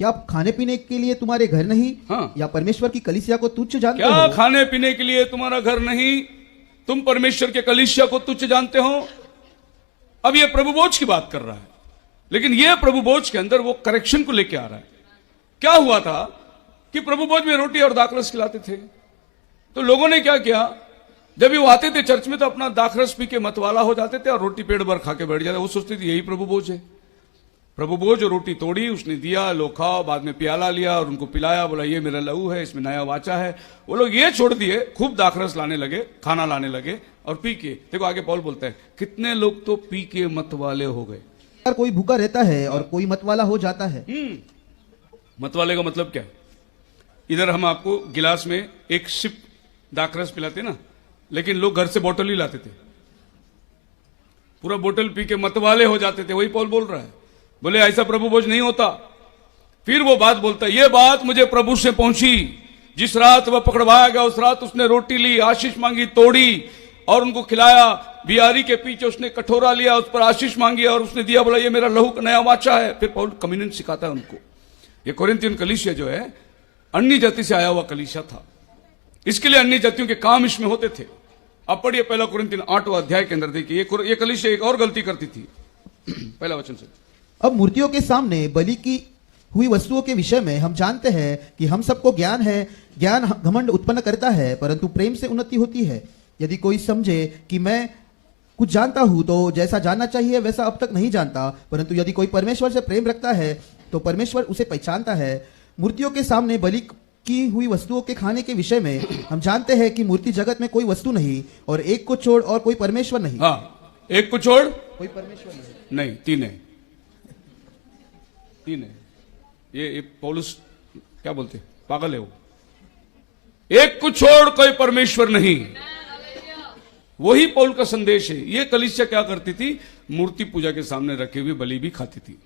क्या खाने पीने के लिए तुम्हारे घर नहीं? हाँ। या परमेश्वर की कलीसिया को तुच्छ जानते क्या हो? खाने पीने के लिए तुम्हारा घर नहीं, तुम परमेश्वर के कलीसिया को तुच्छ जानते हो? अब ये प्रभु बोझ की बात कर रहा है, लेकिन ये प्रभु बोझ के अंदर वो करेक्शन को लेके आ रहा है। क्या हुआ था कि प्रभु बोझ में रोटी और दाखरस खिलाते थे, तो लोगों ने क्या किया, जब वो आते थे चर्च में तो अपना दाखरस पी के मतवाला हो जाते थे और रोटी पेट भर खा के बैठ जाते। वो सोचते थे यही प्रभु बोझ है। प्रभु बोझ रोटी तोड़ी, उसने दिया, लो खाओ, बाद में प्याला लिया और उनको पिलाया, बोला ये मेरा लहू है, इसमें नया वाचा है। वो लोग ये छोड़ दिए, खूब दाखरस लाने लगे, खाना लाने लगे और पी के, देखो आगे पौल बोलता है, कितने लोग तो पी के मतवाले हो गए। अगर कोई भूखा रहता है और कोई मतवाला हो जाता है। मतवाले का मतलब क्या है? इधर हम आपको गिलास में एक सिप दाखरस पिलाते ना, लेकिन लोग घर से बोतल ही लाते थे, पूरा बोतल पी के मतवाले हो जाते थे। वही पौल बोल रहा है, बोले ऐसा प्रभु बोझ नहीं होता। फिर वो बात बोलता है, ये बात मुझे प्रभु से पहुंची, जिस रात वह पकड़वाया गया उस रात उसने रोटी ली, आशीष मांगी, तोड़ी और उनको खिलाया। बियारी के पीछे उसने कटोरा लिया, उस पर आशीष मांगी और उसने दिया, बोला ये मेरा लहू का नया वाचा है। फिर पौल कम्युनियन सिखाता है उनको। ये कोरिन्थियन कलीसिया जो है अन्य जाति से आया हुआ कलीसिया था, इसके लिए अन्य जातियों के काम इसमें होते थे। अब पढ़िए पहला कोरिन्थियन 8वां अध्याय के अंदर देखिए, ये कलीसिया एक और गलती करती थी। पहला वचन से, अब मूर्तियों के सामने बलि की हुई वस्तुओं के विषय में हम जानते हैं कि हम सबको ज्ञान है। ज्ञान घमंड उत्पन्न करता है, परंतु प्रेम से उन्नति होती है। यदि कोई समझे कि मैं कुछ जानता हूं तो जैसा जानना चाहिए वैसा अब तक नहीं जानता, परंतु यदि कोई परमेश्वर से प्रेम रखता है तो परमेश्वर उसे पहचानता है। मूर्तियों के सामने बलि की हुई वस्तुओं के खाने के विषय में हम जानते हैं कि मूर्ति जगत में कोई वस्तु नहीं और एक को छोड़ और कोई परमेश्वर नहीं। हाँ, एक को छोड़ कोई परमेश्वर नहीं, तीन है, तीन है। ये पौलुस क्या बोलते, पागल है वो। एक को छोड़ कोई परमेश्वर नहीं, वही पौल का संदेश है। ये कलीसिया क्या करती थी, मूर्ति पूजा के सामने रखे हुए बलि भी खाती थी।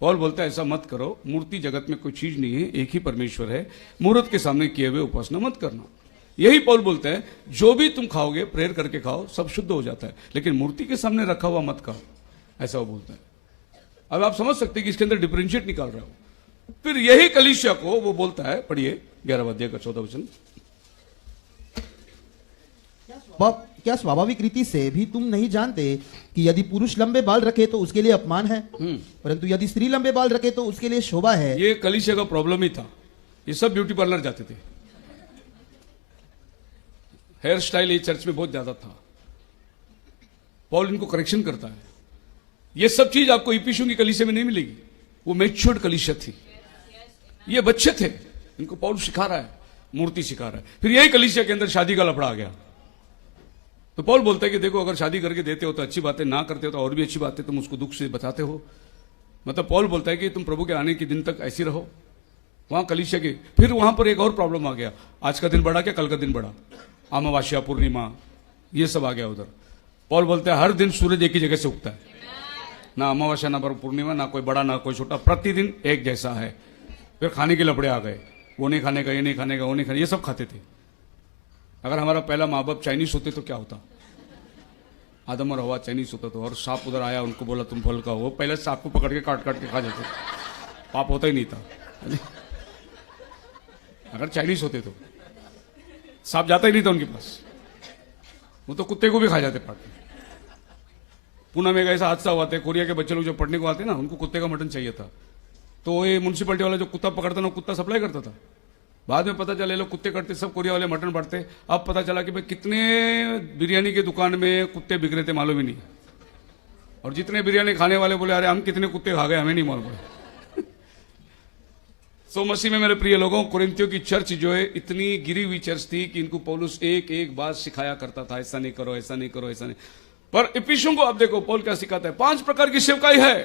पौल बोलता है ऐसा मत करो, मूर्ति जगत में कोई चीज नहीं है, एक ही परमेश्वर है, मूर्त के सामने किए हुए उपासना मत करना। यही पौल बोलता है, जो भी तुम खाओगे प्रेयर करके खाओ, सब शुद्ध हो जाता है, लेकिन मूर्ति के सामने रखा हुआ मत खाओ, ऐसा वो बोलता है। अब आप समझ सकते हैं कि इसके अंदर डिफरेंशिएट निकाल रहा हो। फिर यही कलीसिया को वो बोलता है, पढ़िए 11वां अध्याय का 14वां वचन, क्या स्वाभाविक रीति से भी तुम नहीं जानते कि यदि पुरुष लंबे बाल रखे तो उसके लिए अपमान है, परंतु यदि स्त्री लंबे बाल रखे तो उसके लिए शोभा है। ये कलीसिया का प्रॉब्लम ही था। ये सब ब्यूटी पार्लर जाते थे, हेयर स्टाइल ये चर्च में बहुत ज्यादा था। पॉल इनको करेक्शन करता है। ये सब चीज आपको इफिसियों की कलीसिया में नहीं मिलेगी, वो मैच्योर्ड कलीसिया थी। ये बच्चे थे, इनको पॉल सिखा रहा है, मूर्ति सिखा रहा है। फिर यही कलीसिया के अंदर शादी का लफड़ा आ गया। तो पौल बोलता है कि देखो, अगर शादी करके देते हो तो अच्छी बात है, ना करते हो तो और भी अच्छी बात है, तुम उसको दुख से बचाते हो। मतलब पौल बोलता है कि तुम प्रभु के आने के दिन तक ऐसी रहो। वहां कलीसिया के फिर वहां पर एक और प्रॉब्लम आ गया। आज का दिन बढ़ा क्या, कल का दिन बढ़ा, अमावस्या पूर्णिमा ये सब आ गया उधर। पौल बोलता है हर दिन सूरज एक ही जगह से उगता है, ना अमावस्या ना पूर्णिमा, ना कोई बड़ा ना कोई छोटा, प्रतिदिन एक जैसा है। फिर खाने के लफड़े आ गए, वो नहीं खाने का, ये नहीं खाने का, वो नहीं खाने, ये सब खाते थे। अगर हमारा पहला माँ बाप चाइनीज होते तो क्या होता, आदम और हवा चाइनीज होता तो, और सांप उधर आया, उनको बोला तुम फल खाओ, वो पहले सांप को पकड़ के काट काट के खा जाते, पाप होता ही नहीं था। अगर चाइनीज होते तो सांप जाता ही नहीं था उनके पास, वो तो कुत्ते को भी खा जाते पाट के। पुणे में एक ऐसा हादसा हुआ था, कोरिया के बच्चे लोग जो पढ़ने को आते ना, उनको कुत्ते का मटन चाहिए था, तो ये म्यूनसिपलिटी वाला जो कुत्ता पकड़ता ना, कुत्ता सप्लाई करता था। बाद में पता चला ये लोग कुत्ते करते, सब कोरिया वाले मटन बांटते। अब पता चला कि भाई कितने बिरयानी की दुकान में कुत्ते बिक रहे थे मालूम ही नहीं, और जितने बिरयानी खाने वाले बोले अरे हम कितने कुत्ते खा गए, हमें नहीं मालूम पड़ा। सो मसीह में मेरे प्रिय लोगों, कोरिन्थियों की चर्च जो है इतनी गिरी हुई चर्च थी कि इनको पौलुस एक एक बात सिखाया करता था, ऐसा नहीं करो, ऐसा नहीं करो, ऐसा नहीं। पर इफिसियों को अब देखो पौल क्या सिखाता है, 5 प्रकार की सेवकाई है।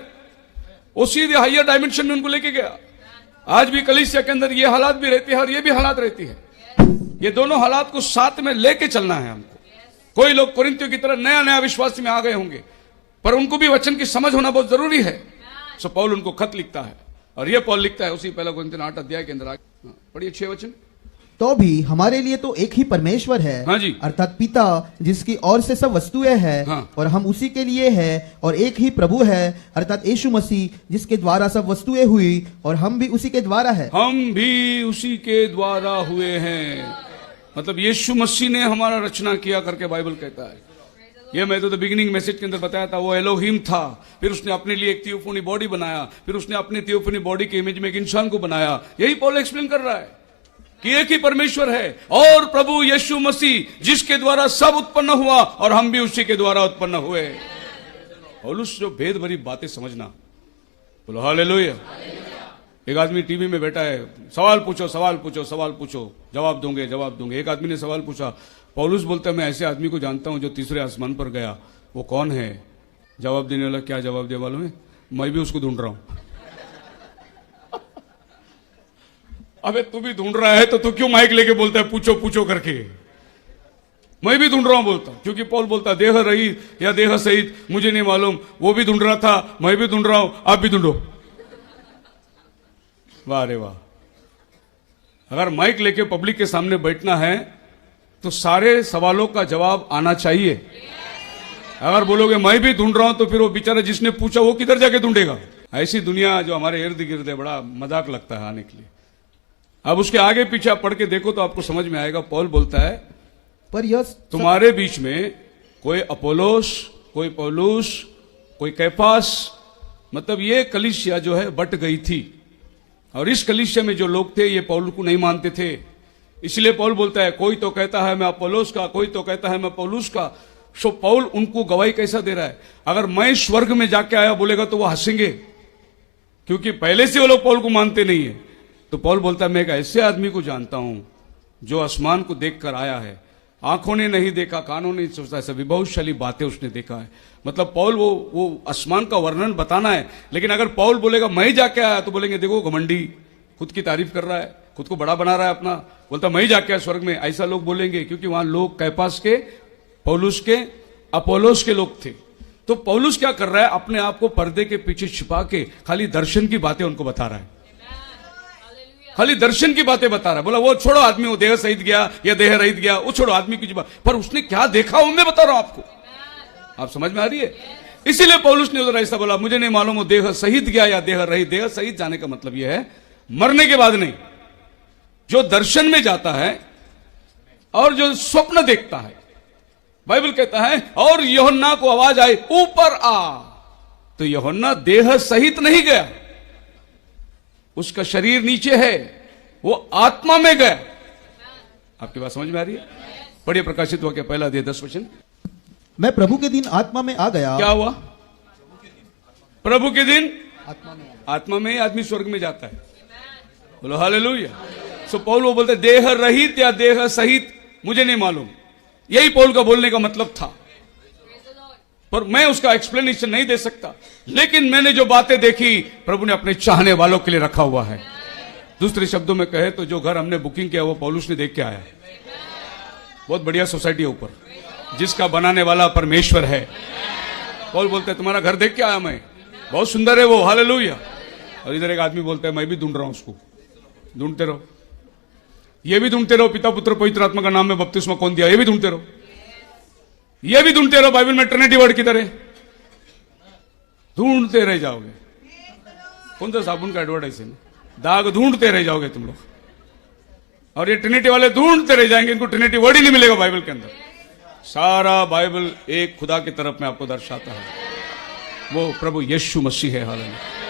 वो सीधे हायर डायमेंशन में उनको लेके गया। आज भी कलीसिया के अंदर ये हालात भी रहती है और ये भी हालात रहती है। ये दोनों हालात को साथ में लेके चलना है हमको। कोई लोग कोरिन्थियों की तरह नया नया विश्वास में आ गए होंगे, पर उनको भी वचन की समझ होना बहुत जरूरी है। सो पौल उनको खत लिखता है, और ये पौल लिखता है उसी पहला कोरिन्थियन 8 अध्याय के अंदर। पढ़िए 6 वचन, तो भी हमारे लिए तो एक ही परमेश्वर है, हाँ जी। अर्थात पिता, जिसकी ओर से सब वस्तुएं हैं, हाँ। और हम उसी के लिए हैं, और एक ही प्रभु है अर्थात यीशु मसीह, जिसके द्वारा सब वस्तुएं हुई और हम भी उसी के द्वारा है। हम भी उसी के द्वारा हुए हैं, मतलब यीशु मसीह ने हमारा रचना किया करके बाइबल कहता है। ये मैं तो बिगिनिंग मैसेज के अंदर बताया था, वो एलोहिम था, फिर उसने अपने लिए एक थियोफनी बॉडी बनाया, फिर उसने अपने थियोफनी बॉडी के इमेज में एक इंसान को बनाया। यही पॉल एक्सप्लेन कर रहा है कि एक ही परमेश्वर है और प्रभु यीशु मसीह, जिसके द्वारा सब उत्पन्न हुआ और हम भी उसी के द्वारा उत्पन्न हुए। पौलुस जो भेद भरी बातें समझना, बोलो हालेलुया। एक आदमी टीवी में बैठा है, सवाल पूछो सवाल पूछो सवाल पूछो, जवाब दूंगे जवाब दूंगे। एक आदमी ने सवाल पूछा, पौलुस बोलता है मैं ऐसे आदमी को जानता हूं जो तीसरे आसमान पर गया, वो कौन है? जवाब देने वाला क्या जवाब दिया मालूम है? मैं भी उसको ढूंढ रहा हूं। अबे तू भी ढूंढ रहा है तो तू क्यों माइक लेके बोलता है पूछो पूछो करके? मैं भी ढूंढ रहा हूं बोलता, क्योंकि पौल बोलता देह रहित या देह सहित मुझे नहीं मालूम, वो भी ढूंढ रहा था, मैं भी ढूंढ रहा हूं, आप भी ढूंढो। वाह रे वाह। अगर माइक लेके पब्लिक के सामने बैठना है तो सारे सवालों का जवाब आना चाहिए। अगर बोलोगे मैं भी ढूंढ रहा हूं तो फिर वो बेचारा जिसने पूछा वो किधर जाके ढूंढेगा? ऐसी दुनिया जो हमारे इर्द गिर्द है, बड़ा मजाक लगता है आने के लिए। अब उसके आगे पीछे आप पढ़ के देखो तो आपको समझ में आएगा। पौल बोलता है पर यह तुम्हारे बीच में कोई अपोलोस, कोई पौलुस, कोई कैफास, मतलब ये कलीसिया जो है बट गई थी, और इस कलीसिया में जो लोग थे ये पौल को नहीं मानते थे। इसलिए पौल बोलता है कोई तो कहता है मैं अपोलोस का, कोई तो कहता है मैं पौलुस का। सो पौल उनको गवाही कैसा दे रहा है? अगर मैं स्वर्ग में जाके आया बोलेगा तो वो हंसेंगे, क्योंकि पहले से वो लोग पौल को मानते नहीं है। तो पौल बोलता है मैं एक ऐसे आदमी को जानता हूं जो आसमान को देखकर आया है, आंखों ने नहीं देखा, कानों ने नहीं सोचा, ऐसा विभवशाली बातें उसने देखा है। मतलब पौल वो आसमान का वर्णन बताना है। लेकिन अगर पौल बोलेगा मैं जाके आया तो बोलेंगे देखो घमंडी, खुद की तारीफ कर रहा है, खुद को बड़ा बना रहा है अपना, बोलता मैं जाके आया स्वर्ग में, ऐसा लोग बोलेंगे। क्योंकि वहां लोग कैफास के, पौलुस के, अपोलोस के लोग थे। तो पौलुस क्या कर रहा है? अपने आप को पर्दे के पीछे छिपा के खाली दर्शन की बातें उनको बता रहा है, खाली दर्शन की बातें बता रहा है। बोला वो छोड़ो आदमी, वो देह सहित गया या देह रहित गया, वो छोड़ो आदमी की बात, पर उसने क्या देखा वो मैं बता रहा हूं आपको। आप समझ में आ रही है? इसीलिए पौलुस ने उधर ऐसा बोला मुझे नहीं मालूम वो देह सहित गया या देह रहित। देह सहित जाने का मतलब यह है मरने के बाद नहीं, जो दर्शन में जाता है और जो स्वप्न देखता है। बाइबल कहता है और यूहन्ना को आवाज आई ऊपर आ, तो यूहन्ना देह सहित नहीं गया, उसका शरीर नीचे है, वो आत्मा में गया। आपकी बात समझ में आ रही है? पढ़िए प्रकाशित वाक्य पहला अध्याय 10 वचन। मैं प्रभु के दिन आत्मा में आ गया। क्या हुआ? प्रभु के दिन आत्मा में ही आदमी स्वर्ग में जाता है। बोलो हालेलुया। सो पौल वो बोलते देह रहित या देह सहित मुझे नहीं मालूम, यही पौल का बोलने का मतलब था, पर मैं उसका एक्सप्लेनेशन नहीं दे सकता। लेकिन मैंने जो बातें देखी प्रभु ने अपने चाहने वालों के लिए रखा हुआ है। दूसरे शब्दों में कहे तो जो घर हमने बुकिंग किया वो पौलुस ने देख के आया। बहुत बढ़िया सोसाइटी है ऊपर, जिसका बनाने वाला परमेश्वर है। पौल बोलते हैं तुम्हारा घर देख के आया मैं, बहुत सुंदर है वो, हालेलुया। और इधर एक आदमी बोलता है मैं भी ढूंढ रहा हूं उसको। ढूंढते रहो, ये भी ढूंढते रहो, पिता पुत्र पवित्र आत्मा का नाम में बपतिस्मा कौन दिया, ये भी ढूंढते रहो, ये भी ढूंढते रहो। बाइबल में ट्रिनिटी वर्ड किधर है? ढूंढते रह जाओगे। कौन सा साबुन का एडवर्टाइज, दाग ढूंढते रह जाओगे तुम लोग। और ये ट्रिनिटी वाले ढूंढते रह जाएंगे, इनको ट्रिनिटी वर्ड ही नहीं मिलेगा बाइबल के अंदर। सारा बाइबल एक खुदा की तरफ में आपको दर्शाता है, वो प्रभु यीशु मसीह है। हालेलुया।